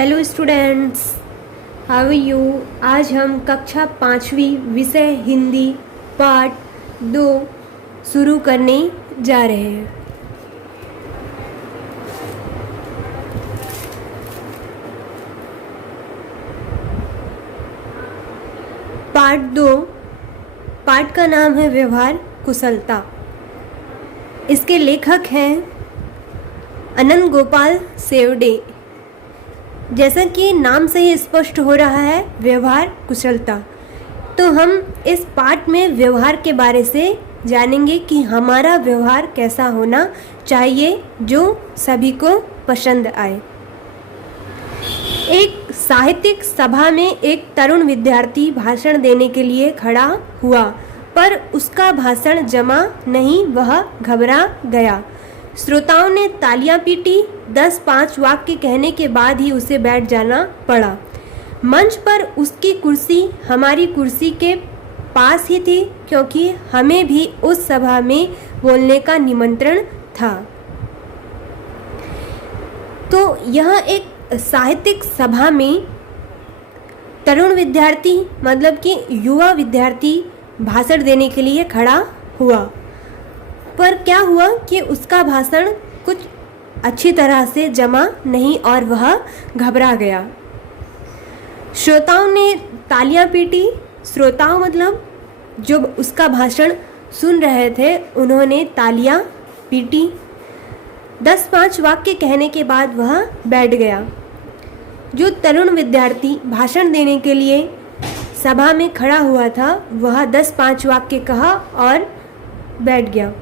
Hello students, how are you. आज हम कक्षा 5वीं विषय हिंदी पार्ट 2 शुरू करने जा रहे हैं। पार्ट 2 पार्ट का नाम है व्यवहार कुशलता। इसके लेखक हैं अनंत गोपाल सेवडे। जैसा कि नाम से ही स्पष्ट हो रहा है व्यवहार कुशलता, तो हम इस पाठ में व्यवहार के बारे से जानेंगे कि हमारा व्यवहार कैसा होना चाहिए जो सभी को पसंद आए। एक साहित्यिक सभा में एक तरुण विद्यार्थी भाषण देने के लिए खड़ा हुआ, पर उसका भाषण जमा नहीं, वह घबरा गया। श्रोताओं ने तालियां पीटी। 10-5 वाक्य कहने के बाद ही उसे बैठ जाना पड़ा। मंच पर उसकी कुर्सी हमारी कुर्सी के पास ही थी, क्योंकि हमें भी उस सभा में बोलने का निमंत्रण था। तो यह एक साहित्यिक सभा में तरुण विद्यार्थी मतलब कि युवा विद्यार्थी भाषण देने के लिए खड़ा हुआ, पर क्या हुआ कि उसका भाषण कुछ अच्छी तरह से जमा नहीं और वह घबरा गया। श्रोताओं ने तालियां पीटी। श्रोताओं मतलब जो उसका भाषण सुन रहे थे, उन्होंने तालियां पीटी। 10-5 वाक्य कहने के बाद वह बैठ गया। जो तरुण विद्यार्थी भाषण देने के लिए सभा में खड़ा हुआ था, वह 10-5 वाक्य कहा और बैठ गया।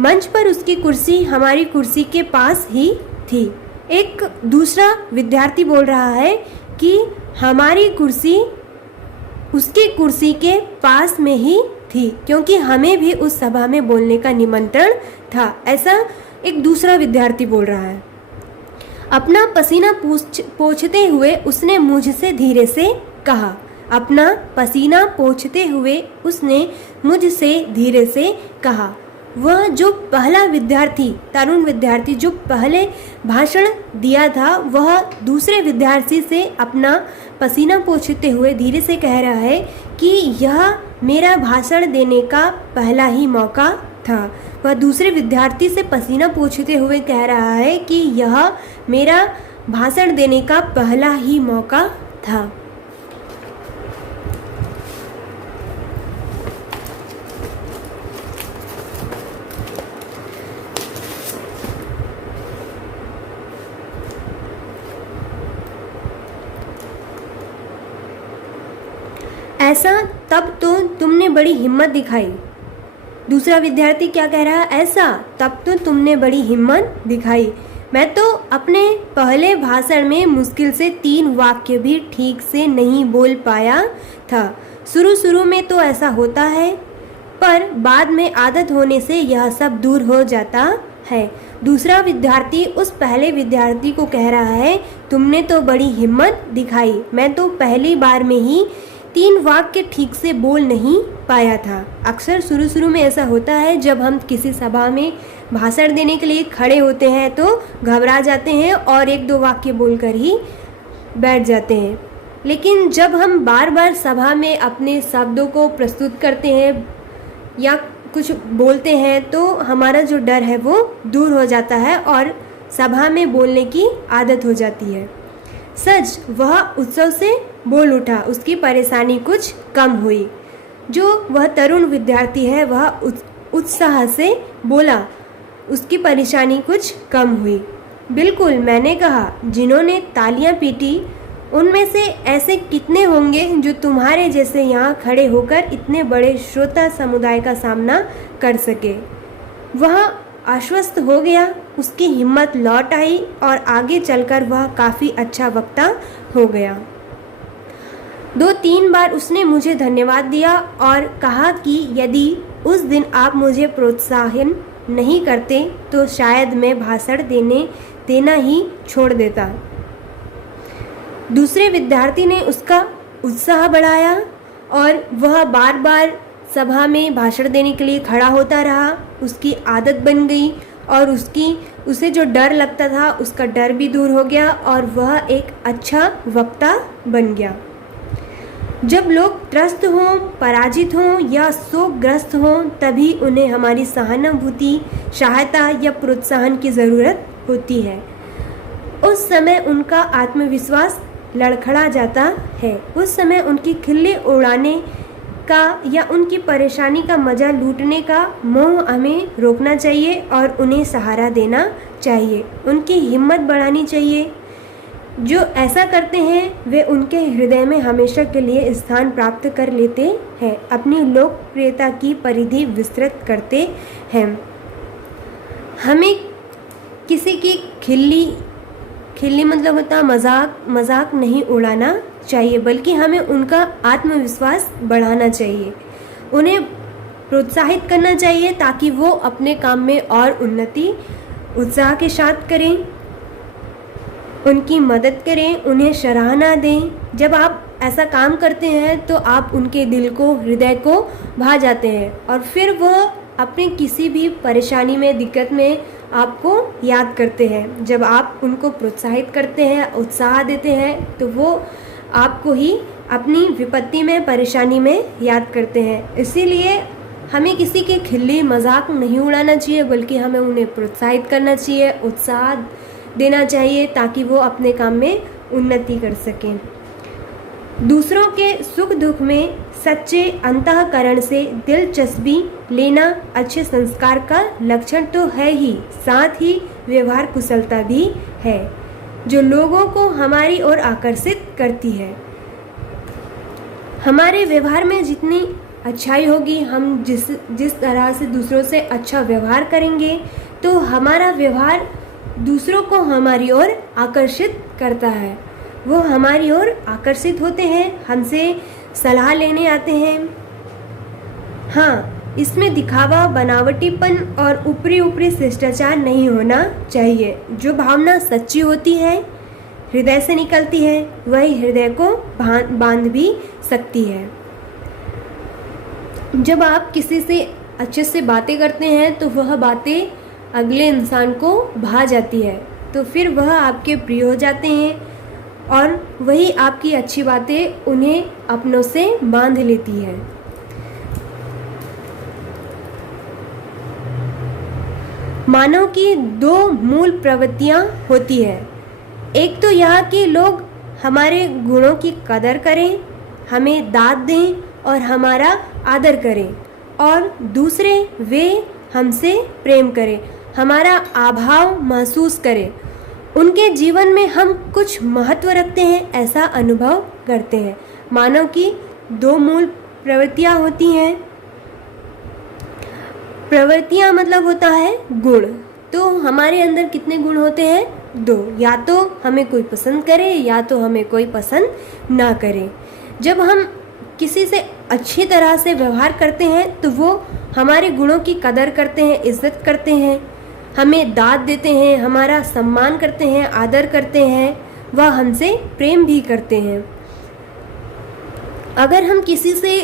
मंच पर उसकी कुर्सी हमारी कुर्सी के पास ही थी। एक दूसरा विद्यार्थी बोल रहा है कि हमारी कुर्सी उसकी कुर्सी के पास में ही थी, क्योंकि हमें भी उस सभा में बोलने का निमंत्रण था। ऐसा एक दूसरा विद्यार्थी बोल रहा है। अपना पसीना पोंछते हुए उसने मुझसे धीरे से कहा। अपना पसीना पोंछते हुए उसने मुझसे धीरे से कहा। वह जो पहला विद्यार्थी, तरुण विद्यार्थी जो पहले भाषण दिया था, वह दूसरे विद्यार्थी से अपना पसीना पोंछते हुए धीरे से कह रहा है कि यह मेरा भाषण देने का पहला ही मौका था। वह दूसरे विद्यार्थी से पसीना पोंछते हुए कह रहा है कि यह मेरा भाषण देने का पहला ही मौका था। ऐसा तब तो तुमने बड़ी हिम्मत दिखाई। दूसरा विद्यार्थी क्या कह रहा है? ऐसा तब तो तुमने बड़ी हिम्मत दिखाई। मैं तो अपने पहले भाषण में मुश्किल से 3 वाक्य भी ठीक से नहीं बोल पाया था। शुरू में तो ऐसा होता है, पर बाद में आदत होने से यह सब दूर हो जाता है। दूसरा विद्यार्थी उस पहले विद्यार्थी को कह रहा है, तुमने तो बड़ी हिम्मत दिखाई। मैं तो पहली बार में ही 3 वाक्य ठीक से बोल नहीं पाया था। अक्सर शुरू में ऐसा होता है, जब हम किसी सभा में भाषण देने के लिए खड़े होते हैं तो घबरा जाते हैं और 1-2 वाक्य बोलकर ही बैठ जाते हैं। लेकिन जब हम बार बार सभा में अपने शब्दों को प्रस्तुत करते हैं या कुछ बोलते हैं, तो हमारा जो डर है वो दूर हो जाता है और सभा में बोलने की आदत हो जाती है। सच वह उत्सव से बोल उठा। उसकी परेशानी कुछ कम हुई। जो वह तरुण विद्यार्थी है वह उत्साह से बोला। उसकी परेशानी कुछ कम हुई। बिल्कुल, मैंने कहा। जिन्होंने तालियां पीटी उनमें से ऐसे कितने होंगे जो तुम्हारे जैसे यहाँ खड़े होकर इतने बड़े श्रोता समुदाय का सामना कर सके। वह आश्वस्त हो गया। उसकी हिम्मत लौट आई और आगे चलकर वह काफ़ी अच्छा वक्ता हो गया। 2-3 बार उसने मुझे धन्यवाद दिया और कहा कि यदि उस दिन आप मुझे प्रोत्साहन नहीं करते तो शायद मैं भाषण देना ही छोड़ देता। दूसरे विद्यार्थी ने उसका उत्साह बढ़ाया और वह बार बार सभा में भाषण देने के लिए खड़ा होता रहा। उसकी आदत बन गई और उसे जो डर लगता था उसका डर भी दूर हो गया और वह एक अच्छा वक्ता बन गया। जब लोग त्रस्त हों, पराजित हों या शोकग्रस्त हों, तभी उन्हें हमारी सहानुभूति, सहायता या प्रोत्साहन की ज़रूरत होती है। उस समय उनका आत्मविश्वास लड़खड़ा जाता है। उस समय उनकी खिल्ली उड़ाने का या उनकी परेशानी का मज़ा लूटने का मोह हमें रोकना चाहिए और उन्हें सहारा देना चाहिए, उनकी हिम्मत बढ़ानी चाहिए। जो ऐसा करते हैं वे उनके हृदय में हमेशा के लिए स्थान प्राप्त कर लेते हैं, अपनी लोकप्रियता की परिधि विस्तृत करते हैं। हमें किसी की खिल्ली मतलब होता मजाक नहीं उड़ाना चाहिए, बल्कि हमें उनका आत्मविश्वास बढ़ाना चाहिए, उन्हें प्रोत्साहित करना चाहिए ताकि वो अपने काम में और उन्नति उत्साह के साथ करें, उनकी मदद करें, उन्हें सराहना दें। जब आप ऐसा काम करते हैं तो आप उनके दिल को, हृदय को भा जाते हैं और फिर वह अपने किसी भी परेशानी में, दिक्कत में आपको याद करते हैं। जब आप उनको प्रोत्साहित करते हैं, उत्साह देते हैं, तो वो आपको ही अपनी विपत्ति में, परेशानी में याद करते हैं। इसीलिए हमें किसी के खिल्ली मजाक नहीं उड़ाना चाहिए, बल्कि हमें उन्हें प्रोत्साहित करना चाहिए, उत्साह देना चाहिए ताकि वो अपने काम में उन्नति कर सकें। दूसरों के सुख दुख में सच्चे अंतःकरण से दिलचस्पी लेना अच्छे संस्कार का लक्षण तो है ही, साथ ही व्यवहार कुशलता भी है जो लोगों को हमारी ओर आकर्षित करती है। हमारे व्यवहार में जितनी अच्छाई होगी, हम जिस तरह से दूसरों से अच्छा व्यवहार करेंगे, तो हमारा व्यवहार दूसरों को हमारी ओर आकर्षित करता है। वो हमारी ओर आकर्षित होते हैं, हमसे सलाह लेने आते हैं। हाँ, इसमें दिखावा, बनावटीपन और ऊपरी शिष्टाचार नहीं होना चाहिए। जो भावना सच्ची होती है, हृदय से निकलती है, वही हृदय को बांध भी सकती है। जब आप किसी से अच्छे से बातें करते हैं तो वह बातें अगले इंसान को भा जाती है, तो फिर वह आपके प्रिय हो जाते हैं और वही आपकी अच्छी बातें उन्हें अपनों से बांध लेती है। मानव की दो मूल प्रवृत्तियां होती है। एक तो यह कि लोग हमारे गुणों की कदर करें, हमें दाद दें और हमारा आदर करें, और दूसरे वे हमसे प्रेम करें, हमारा अभाव महसूस करें, उनके जीवन में हम कुछ महत्व रखते हैं ऐसा अनुभव करते हैं। मानव की दो मूल प्रवृत्तियां होती हैं। प्रवृत्तियां मतलब होता है गुण। तो हमारे अंदर कितने गुण होते हैं? दो। या तो हमें कोई पसंद करे या तो हमें कोई पसंद ना करे। जब हम किसी से अच्छी तरह से व्यवहार करते हैं तो वो हमारे गुणों की कदर करते हैं, इज्जत करते हैं, हमें दाद देते हैं, हमारा सम्मान करते हैं, आदर करते हैं, वह हमसे प्रेम भी करते हैं। अगर हम किसी से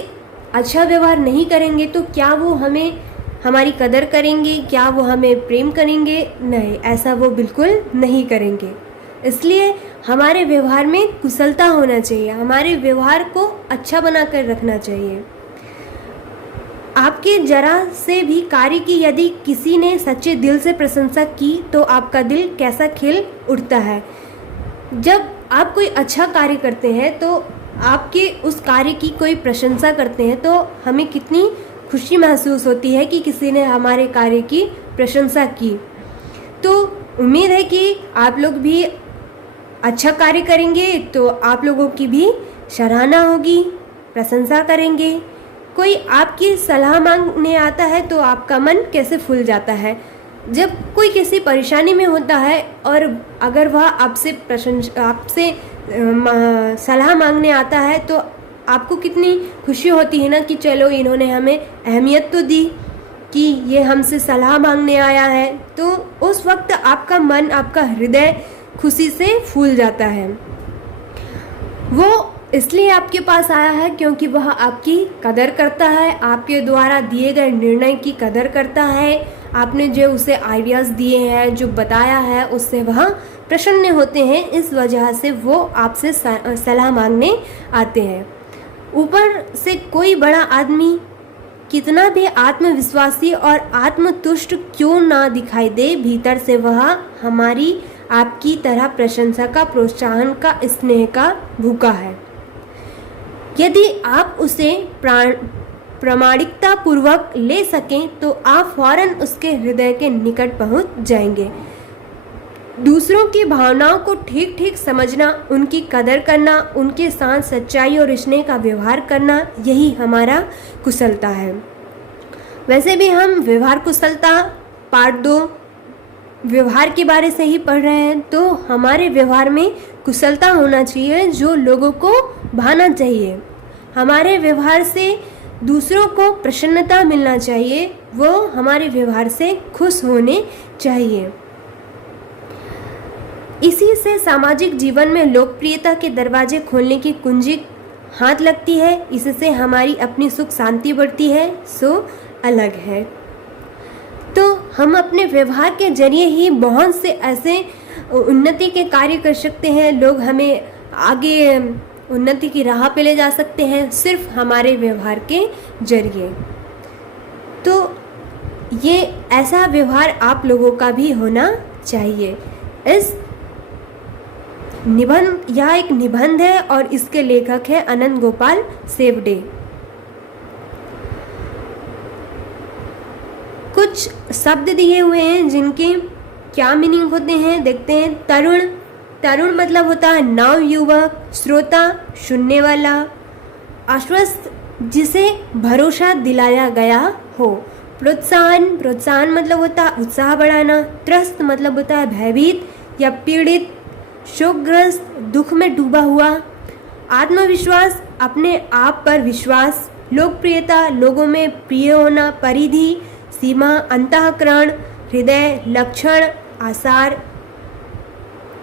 अच्छा व्यवहार नहीं करेंगे तो क्या वो हमारी कदर करेंगे? क्या वो हमें प्रेम करेंगे? नहीं, ऐसा वो बिल्कुल नहीं करेंगे। इसलिए हमारे व्यवहार में कुशलता होना चाहिए, हमारे व्यवहार को अच्छा बनाकर रखना चाहिए। आपके जरा से भी कार्य की यदि किसी ने सच्चे दिल से प्रशंसा की तो आपका दिल कैसा खिल उठता है। जब आप कोई अच्छा कार्य करते हैं तो आपके उस कार्य की कोई प्रशंसा करते हैं तो हमें कितनी खुशी महसूस होती है कि किसी ने हमारे कार्य की प्रशंसा की। तो उम्मीद है कि आप लोग भी अच्छा कार्य करेंगे तो आप लोगों की भी सराहना होगी, प्रशंसा करेंगे। कोई आपकी सलाह मांगने आता है तो आपका मन कैसे फूल जाता है। जब कोई किसी परेशानी में होता है और अगर वह आपसे सलाह मांगने आता है तो आपको कितनी खुशी होती है ना कि चलो इन्होंने हमें अहमियत तो दी कि ये हमसे सलाह मांगने आया है। तो उस वक्त आपका मन, आपका हृदय खुशी से फूल जाता है। वो इसलिए आपके पास आया है क्योंकि वह आपकी कदर करता है, आपके द्वारा दिए गए निर्णय की कदर करता है, आपने जो उसे आइडियाज़ दिए हैं, जो बताया है, उससे वह प्रसन्न होते हैं। इस वजह से वो आपसे सलाह मांगने आते हैं। ऊपर से कोई बड़ा आदमी कितना भी आत्मविश्वासी और आत्मतुष्ट क्यों ना दिखाई दे, भीतर से वह हमारी आपकी तरह प्रशंसा का, प्रोत्साहन का, स्नेह का भूखा है। यदि आप उसे प्रामाणिकता पूर्वक ले सकें तो आप फौरन उसके हृदय के निकट पहुंच जाएंगे। दूसरों की भावनाओं को ठीक ठीक समझना, उनकी कदर करना, उनके साथ सच्चाई और स्नेह का व्यवहार करना, यही हमारा कुशलता है। वैसे भी हम व्यवहार कुशलता पार्ट 2 व्यवहार के बारे से ही पढ़ रहे हैं, तो हमारे व्यवहार में कुशलता होना चाहिए जो लोगों को भाना चाहिए। हमारे व्यवहार से दूसरों को प्रसन्नता मिलना चाहिए, वो हमारे व्यवहार से खुश होने चाहिए। इसी से सामाजिक जीवन में लोकप्रियता के दरवाजे खोलने की कुंजी हाथ लगती है। इससे हमारी अपनी सुख शांति बढ़ती है, सो अलग है। तो हम अपने व्यवहार के जरिए ही बहुत से ऐसे उन्नति के कार्य कर सकते हैं। लोग हमें आगे उन्नति की राह पे ले जा सकते हैं सिर्फ हमारे व्यवहार के जरिए। तो ये ऐसा व्यवहार आप लोगों का भी होना चाहिए। इस निबंध, यह एक निबंध है और इसके लेखक है अनंत गोपाल सेवडे। कुछ शब्द दिए हुए हैं जिनके क्या मीनिंग होते हैं, देखते हैं। तरुण, तरुण मतलब होता है नव युवक। श्रोता, सुनने वाला। आश्वस्त, जिसे भरोसा दिलाया गया हो। प्रोत्साहन, प्रोत्साहन मतलब होता है उत्साह बढ़ाना। त्रस्त मतलब होता है भयभीत या पीड़ित, शोकग्रस्त, दुख में डूबा हुआ। आत्मविश्वास, अपने आप पर विश्वास। लोकप्रियता, लोगों में प्रिय होना। परिधि, सीमा, अंतःकरण, हृदय, लक्षण, आसार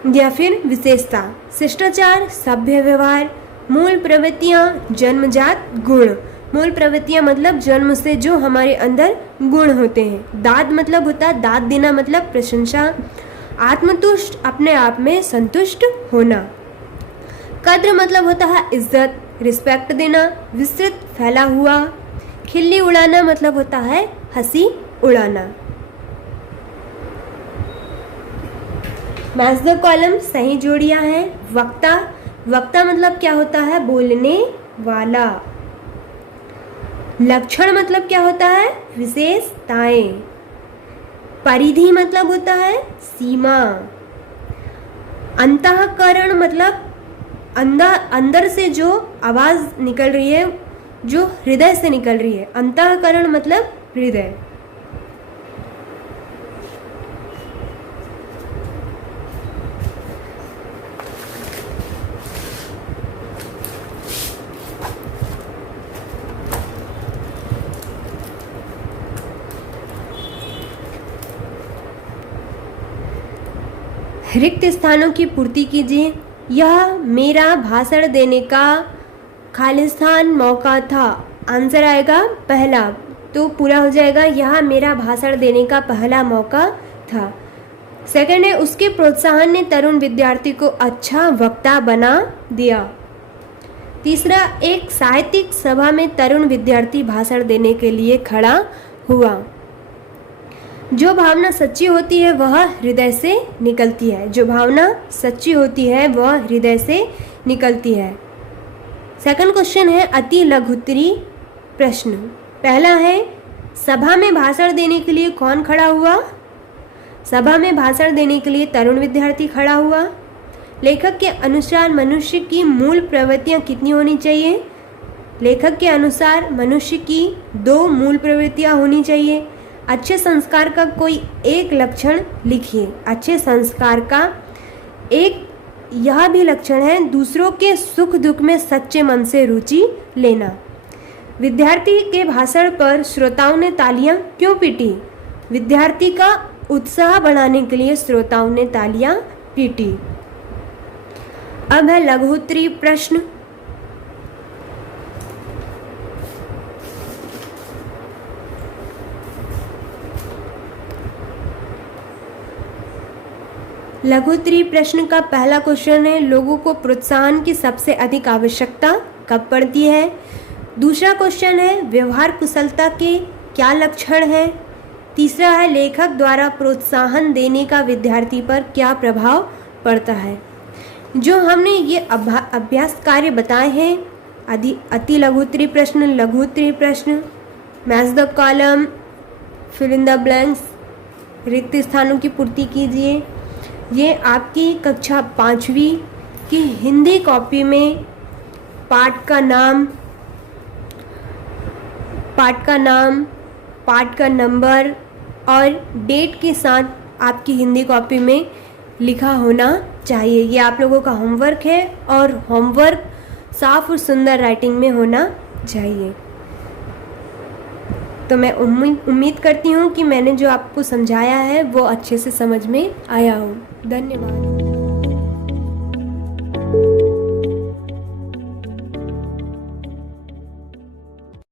या फिर विशेषता। शिष्टाचार, सभ्य व्यवहार। मूल प्रवृत्तियाँ, जन्मजात गुण। मूल प्रवृत्तियाँ मतलब जन्म से जो हमारे अंदर गुण होते हैं। दाद मतलब होता है दाद देना, मतलब प्रशंसा। आत्मतुष्ट, अपने आप में संतुष्ट होना। कद्र मतलब होता है इज्जत, रिस्पेक्ट देना। विस्तृत, फैला हुआ। खिल्ली उड़ाना मतलब होता है हंसी उड़ाना। मैच द कॉलम, सही जोड़ियां हैं। वक्ता, वक्ता मतलब क्या होता है, बोलने वाला। लक्षण मतलब क्या होता है, विशेषताएं। परिधि मतलब होता है सीमा। अंतःकरण मतलब अंदर से जो आवाज निकल रही है, जो हृदय से निकल रही है। अंतःकरण मतलब हृदय। रिक्त स्थानों की पूर्ति कीजिए। यह मेरा भाषण देने का खालिस्तान मौका था। आंसर आएगा पहला, तो पूरा हो जाएगा। यह मेरा भाषण देने का पहला मौका था। सेकंड है, उसके प्रोत्साहन ने तरुण विद्यार्थी को अच्छा वक्ता बना दिया। तीसरा, एक साहित्यिक सभा में तरुण विद्यार्थी भाषण देने के लिए खड़ा हुआ। जो भावना सच्ची होती है वह हृदय से निकलती है। जो भावना सच्ची होती है वह हृदय से निकलती है। सेकंड क्वेश्चन है अति लघुत्तरी प्रश्न। पहला है, सभा में भाषण देने के लिए कौन खड़ा हुआ? सभा में भाषण देने के लिए तरुण विद्यार्थी खड़ा हुआ। लेखक के अनुसार मनुष्य की मूल प्रवृत्तियां कितनी होनी चाहिए? लेखक के अनुसार मनुष्य की 2 मूल प्रवृत्तियां होनी चाहिए। अच्छे संस्कार का कोई एक लक्षण लिखिए। अच्छे संस्कार का एक यह भी लक्षण है, दूसरों के सुख दुख में सच्चे मन से रुचि लेना। विद्यार्थी के भाषण पर श्रोताओं ने तालियां क्यों पीटी? विद्यार्थी का उत्साह बढ़ाने के लिए श्रोताओं ने तालियां पीटी। अब है लघुत्तरी प्रश्न। लघु उत्तरीय प्रश्न का पहला क्वेश्चन है, लोगों को प्रोत्साहन की सबसे अधिक आवश्यकता कब पड़ती है। दूसरा क्वेश्चन है, व्यवहार कुशलता के क्या लक्षण हैं। तीसरा है, लेखक द्वारा प्रोत्साहन देने का विद्यार्थी पर क्या प्रभाव पड़ता है। जो हमने ये अभ्यास कार्य बताए हैं, अति लघु उत्तरीय प्रश्न, लघु उत्तरीय प्रश्न, match the column, fill in the blanks, रिक्त स्थानों की पूर्ति कीजिए, ये आपकी कक्षा 5वीं की हिंदी कॉपी में पाठ का नाम, पाठ का नंबर और डेट के साथ आपकी हिंदी कॉपी में लिखा होना चाहिए। ये आप लोगों का होमवर्क है और होमवर्क साफ और सुंदर राइटिंग में होना चाहिए। तो मैं उम्मीद करती हूँ कि मैंने जो आपको समझाया है वो अच्छे से समझ में आया हो। धन्यवाद।